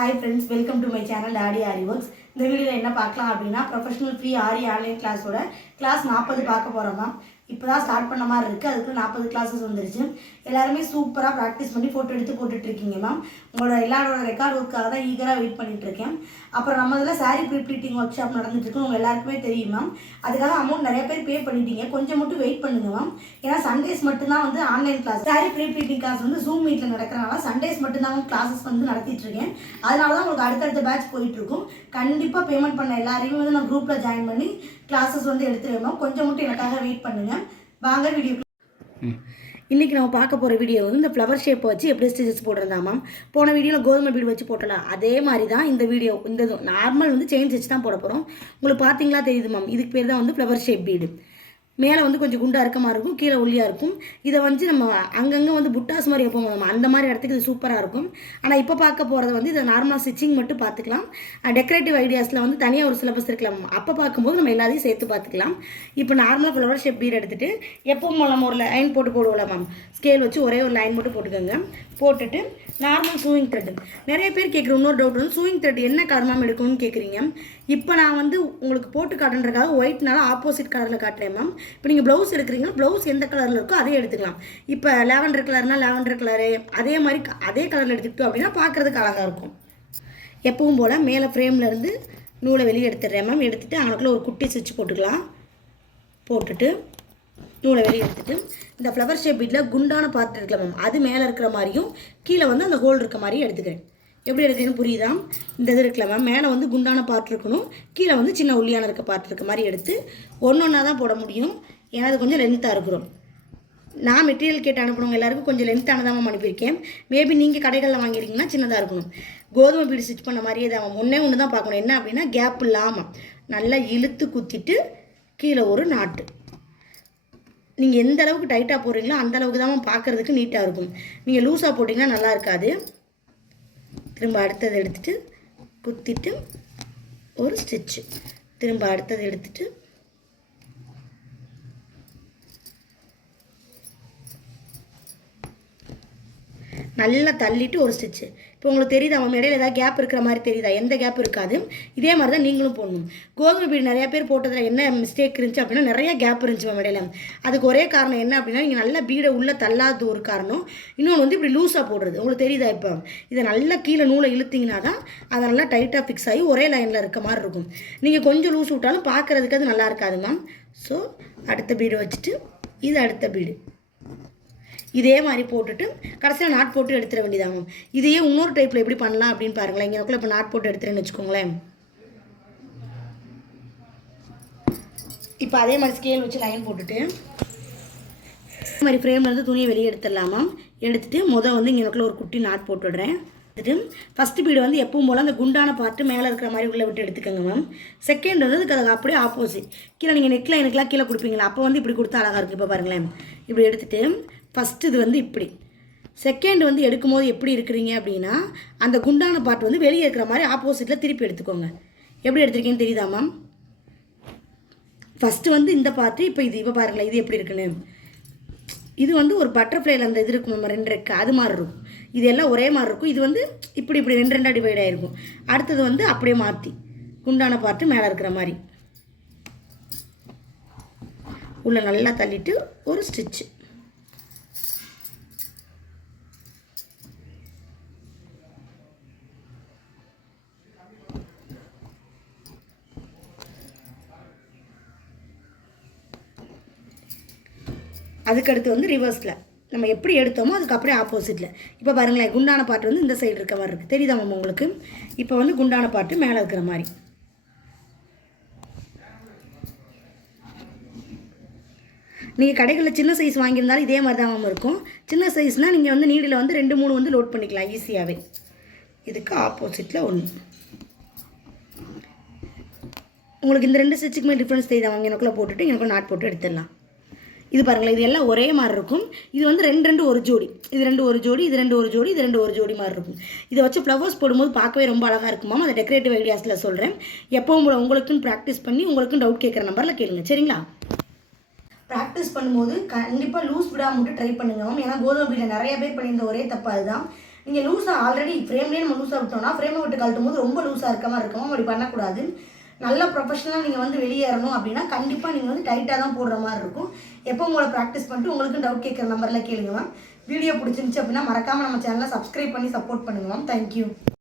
Hi friends welcome to my channel daddy aari works இந்த வீடியோவில் என்ன பார்க்கலாம் அப்படின்னா ப்ரொஃபஷனல் ஃப்ரீ ஆரி ஆன்லைன் கிளாஸோட கிளாஸ் நாற்பது பார்க்க போகிறோமா இப்போ தான் ஸ்டார்ட் பண்ண மாதிரி இருக்குது அதுக்குள்ள நாற்பது கிளாஸஸ் வந்துருச்சு. எல்லாருமே சூப்பராக ப்ராக்டிஸ் பண்ணி ஃபோட்டோ எடுத்து போட்டுட்ருக்கீங்க மேம் உங்களோட எல்லாரோட ரெக்கார்ட் ஒர்க்காக தான் ஈகராக வெயிட் பண்ணிட்டு இருக்கேன். அப்புறம் நம்ம இதில் சாரீ ப்ரிப்ளீட்டிங் ஒர்க் ஷாப் நடந்துட்டுருக்கு உங்கள் எல்லாருக்குமே தெரியும் மேம் அதுக்காக அமௌண்ட் நிறைய பேர் பே பண்ணிட்டீங்க. கொஞ்சம் மட்டும் வெயிட் பண்ணுங்க மேம் ஏன்னா சண்டேஸ் மட்டும்தான் வந்து online class sari prepleating class வந்து ஜூம் மீட்டில் நடக்கிறனால சண்டேஸ் மட்டும்தான் மேம் கிளாஸஸ் வந்து நடத்திட்டுருக்கேன் அதனால தான் உங்களுக்கு அடுத்தடுத்த பேட்ச் போயிட்டுருக்கும் கண்டிப்பாக பேமெண்ட் பண்ண எல்லாரையும் வந்து நான் குரூப்பில் ஜாயின் பண்ணி கிளாஸஸ் வந்து எடுத்துருவேன் மேம் கொஞ்சம் மட்டும் எனக்காக வெயிட் பண்ணுங்கள் வாங்க வீடியோ இன்றைக்கி நம்ம பார்க்க போகிற வீடியோ வந்து இந்த ஃப்ளவர் ஷேப்பை வச்சு எப்படி ஸ்டிச்சஸ் போடுறதா மேம் போன வீடியோவில் கோதுமை பீடு வச்சு போட்டலாம் அதே மாதிரி தான் இந்த வீடியோ இந்த நார்மல் வந்து செயின் வச்சு தான் போட போகிறோம் உங்களுக்கு பார்த்தீங்களா தெரியுது மேம் இதுக்கு பேர் தான் வந்து ஃப்ளவர் ஷேப் பீடு மேலே வந்து கொஞ்சம் குண்டாக இருக்கமாக இருக்கும் கீழே ஒல்லியாக இருக்கும். இதை வந்து நம்ம அங்கங்கே வந்து புட்டாஸ் மாதிரி வைப்போம் நம்ம. அந்த மாதிரி இடத்துக்கு இது சூப்பராக இருக்கும். ஆனால் இப்போ பார்க்க போகிறது வந்து இதை நார்மலாக ஸ்டிச்சிங் மட்டும் பார்த்துக்கலாம். டெக்கரேட்டிவ் ஐடியாஸில் வந்து தனியாக ஒரு சிலபஸ் இருக்கலாம். அப்போ பார்க்கும்போது நம்ம எல்லாத்தையும் சேர்த்து பார்த்துக்கலாம். இப்போ நார்மலாக ஃப்ளவர் ஷேப் பீர் எடுத்துகிட்டு எப்பவும் நம்ம ஒரு லைன் போட்டு போடுவோம்ல மேம் ஸ்கேல் வச்சு ஒரே ஒரு லைன் மட்டும் போட்டுக்கோங்க. போட்டுட்டு நார்மல் சூயிங் த்ரெட் நிறைய பேர் கேட்குற இன்னொரு டவுட் வந்து சூயிங் த்ரெட் என்ன கலர் மேம் எடுக்கணும்னு கேட்குறீங்க இப்போ நான் வந்து உங்களுக்கு போட்டு காட்டுன்றக்காக ஒயிட்னால ஆப்போசிட் கலரில் காட்டுறேன் மேம் இப்போ நீங்கள் ப்ளவுஸ் எடுக்கிறீங்கன்னா ப்ளவுஸ் எந்த கலரில் இருக்கோ அதே எடுத்துக்கலாம். இப்போ லெவண்டர் கலர்னால் லெவண்டர் கலரு அதே மாதிரி அதே கலரில் எடுத்துக்கிட்டோம் அப்படின்னா பார்க்குறதுக்கு அழகாக இருக்கும். எப்பவும் போல் மேலே ஃப்ரேம்லேருந்து நூலை வெளியே எடுத்துடுறேன் மேம் எடுத்துகிட்டு அவனுக்குள்ளே ஒரு குட்டி சுவிட்ச் போட்டுக்கலாம். போட்டுட்டு நூலை வெளியே எடுத்துட்டு இந்த ஃப்ளவர் ஷேப் பீட்டில் குண்டான பார்ட் இருக்குல்ல மேம் அது மேலே இருக்கிற மாதிரியும் கீழே வந்து அந்த ஹோல் இருக்க மாதிரியும் எடுத்துக்கிறேன். எப்படி எடுக்கிறேன்னு புரியுதா? இந்த இது இருக்கல மேம் மேலே வந்து குண்டான பார்ட் இருக்கணும் கீழே வந்து சின்ன உள்ளியான இருக்க பார்ட் இருக்க மாதிரி எடுத்து ஒன்று ஒன்றா தான் போட முடியும். ஏன்னா அது கொஞ்சம் லென்த்தாக இருக்கிறோம் நான் மெட்டீரியல் கேட்டு அனுப்பினவங்க எல்லாருக்கும் கொஞ்சம் லென்த்தானதாக அனுப்பியிருக்கேன். மேபி நீங்கள் கடைகளில் வாங்கியிருக்கீங்கன்னா சின்னதாக இருக்கணும். கோதுமை பீடு ஸ்டிச் பண்ண மாதிரியே தான் ஒன்றே ஒன்று தான் பார்க்கணும். என்ன அப்படின்னா கேப் இல்லாமல் நல்லா இழுத்து குத்திட்டு கீழே ஒரு நாட்டு. நீங்கள் எந்த அளவுக்கு டைட்டாக போடுறீங்களோ அந்த அளவுக்கு தான் பார்க்குறதுக்கு நீட்டாக இருக்கும். நீங்கள் லூஸாக போட்டிங்கன்னா நல்லா இருக்காது. திரும்ப அடுத்தது எடுத்துகிட்டு குத்திட்டு ஒரு ஸ்டிச்சு திரும்ப அடுத்தது எடுத்துகிட்டு நல்லா தள்ளிட்டு ஒரு ஸ்டிச்சு இப்போ உங்களுக்கு தெரியுதா அவன் இடையில ஏதாவது கேப் இருக்கிற மாதிரி தெரியுதா? எந்த கேப் இருக்காது. இதே மாதிரி தான் நீங்களும் போடணும். கோதுமை பீடு நிறையா பேர் போட்டதில் என்ன மிஸ்டேக் இருந்துச்சு அப்படின்னா நிறைய கேப் இருந்துச்சு அவன் இடையில அதுக்கு ஒரே காரணம் என்ன அப்படின்னா நீங்கள் நல்லா பீடை உள்ளே தள்ளாதது ஒரு காரணம். இன்னொன்று வந்து இப்படி லூஸாக போடுறது. உங்களுக்கு தெரியுதா இப்போ? இதை நல்லா கீழே நூலை இழுத்தீங்கன்னா தான் அதை நல்லா டைட்டாக ஃபிக்ஸ் ஆகி ஒரே லைனில் இருக்க மாதிரி இருக்கும். நீங்கள் கொஞ்சம் லூஸ் விட்டாலும் பார்க்குறதுக்கு அது நல்லா இருக்காது மேம் ஸோ அடுத்த பீடு வச்சுட்டு இது அடுத்த பீடு. இதே மாதிரி போட்டுட்டு கடைசியில் நாட் போட்டு எடுத்துட வேண்டியதாகும். இதையே இன்னொரு டைப்பில் எப்படி பண்ணலாம் அப்படின்னு பாருங்களேன். இங்கே இப்போ நாட் போட்டு எடுத்துறேன்னு வச்சுக்கோங்களேன். இப்போ அதே மாதிரி ஸ்கேல் வச்சு லைன் போட்டுட்டு அதே மாதிரி ஃப்ரேம்லேருந்து துணியை வெளியே எடுத்துடலாமா? எடுத்துகிட்டு மொதல் வந்து இங்கே ஒரு குட்டி நாட் போட்டுடுறேன் எடுத்துட்டு ஃபஸ்ட்டு பீடு வந்து எப்பவும் போல் அந்த குண்டான பார்ட்டு மேலே இருக்கிற மாதிரி உள்ளே விட்டு எடுத்துக்கோங்க மேம் செகண்ட் வந்து அதுக்கு அதுக்கு அப்படியே ஆப்போசிட் கீழே நீங்கள் நெக் எனக்குலாம் கீழே கொடுப்பீங்களா? அப்போ வந்து இப்படி கொடுத்தா அழகாக இருக்குது இப்போ பாருங்களேன். இப்படி எடுத்துகிட்டு ஃபஸ்ட்டு இது வந்து இப்படி. செகண்ட் வந்து எடுக்கும்போது எப்படி இருக்கிறீங்க அப்படின்னா அந்த குண்டான பார்ட் வந்து வெளியே இருக்கிற மாதிரி ஆப்போசிட்டில் திருப்பி எடுத்துக்கோங்க. எப்படி எடுத்திருக்கேன்னு தெரியுதா மேம் ஃபஸ்ட்டு வந்து இந்த பார்ட்டு இப்போ இது இப்போ பாருங்களேன் இது எப்படி இருக்குன்னு. இது வந்து ஒரு பட்டர்ஃப்ளைல அந்த இது இருக்கும் நம்ம ரெண்டு ரெக்கு அது மாதிரி இருக்கும். இது எல்லாம் ஒரே மாதிரி இருக்கும். இது வந்து இப்படி இப்படி ரெண்டு ரெண்டாக டிவைட் ஆகிருக்கும் அடுத்தது வந்து அப்படியே மாற்றி குண்டான பார்ட்டு மேலே இருக்கிற மாதிரி. உள்ள நல்லா தள்ளிட்டு ஒரு ஸ்டிச்சு அதுக்கடுத்து வந்து ரிவர்ஸில் நம்ம எப்படி எடுத்தோமோ அதுக்கு அப்படியே ஆப்போசிட்டில் இப்போ பாருங்களேன் குண்டான பாட்டு வந்து இந்த சைடு இருக்க மாதிரி இருக்குது தெரியுதா மாமா உங்களுக்கு? இப்போ வந்து குண்டான பாட்டு மேலே இருக்கிற மாதிரி. நீங்கள் கடைகளில் சின்ன சைஸ் வாங்கியிருந்தாலும் இதே மாதிரி தான் மேம் இருக்கும். சின்ன சைஸ்னால் நீங்கள் வந்து நீடில் வந்து ரெண்டு மூணு வந்து லோட் பண்ணிக்கலாம் ஈஸியாகவே இதுக்கு ஆப்போசிட்டில் ஒன்று உங்களுக்கு இந்த ரெண்டு ஸ்டிச்சுக்குமே டிஃப்ரென்ஸ் தெரியுதா? வாங்க எனக்குள்ளே போட்டுட்டு எனக்கு நாட் போட்டு எடுத்துடலாம். இது பாருங்களேன் இது எல்லாம் ஒரே மாதிரி இருக்கும். இது வந்து ரெண்டு ரெண்டு ஒரு ஜோடி. இது ரெண்டு ஒரு ஜோடி இது ரெண்டு ஒரு ஜோடி இது ரெண்டு ஒரு ஜோடி மாதிரி இருக்கும். இதை வச்சு ஃப்ளவர்ஸ் போடும்போது பார்க்கவே ரொம்ப அழகாக இருக்குமா அதை டெக்கரேட்டிவ் ஐடியாஸில் சொல்கிறேன் எப்போ உங்களை உங்களுக்குன்னு ப்ராக்டிஸ் பண்ணி உங்களுக்கு டவுட் கேட்குற நம்பரில் கேளுங்க சரிங்களா? ப்ராக்டிஸ் பண்ணும்போது கண்டிப்பாக லூஸ் விடாம மட்டும் ட்ரை பண்ணுங்க மேம். ஏன்னா கோதுமை பீடில் நிறைய பேர் பண்ணியிருந்த ஒரே தப்பு அதுதான். நீங்கள் லூஸாக ஆல்ரெடி ஃப்ரேம்லேயே நம்ம லூஸாக விட்டோம்னா ஃப்ரேமை விட்டு கழட்டும் போது ரொம்ப லூஸாக இருக்க மாதிரி இருக்கும் அப்படி பண்ணக்கூடாது. நல்ல ப்ரொஃபஷனலாக நீங்கள் வந்து வெளியேறணும் அப்படின்னா கண்டிப்பாக நீங்கள் வந்து டைட்டாக தான் போடுற மாதிரி இருக்கும். எப்போ உங்களை ப்ராக்டிஸ் பண்ணிட்டு உங்களுக்கு டவுட் கேட்குற நம்பரில் கேளுங்க மேம் வீடியோ பிடிச்சிருந்துச்சு அப்படின்னா மறக்காமல் நம்ம சேனலை சப்ஸ்கிரைப் பண்ணி சப்போர்ட் பண்ணுங்க மேம் தேங்க்யூ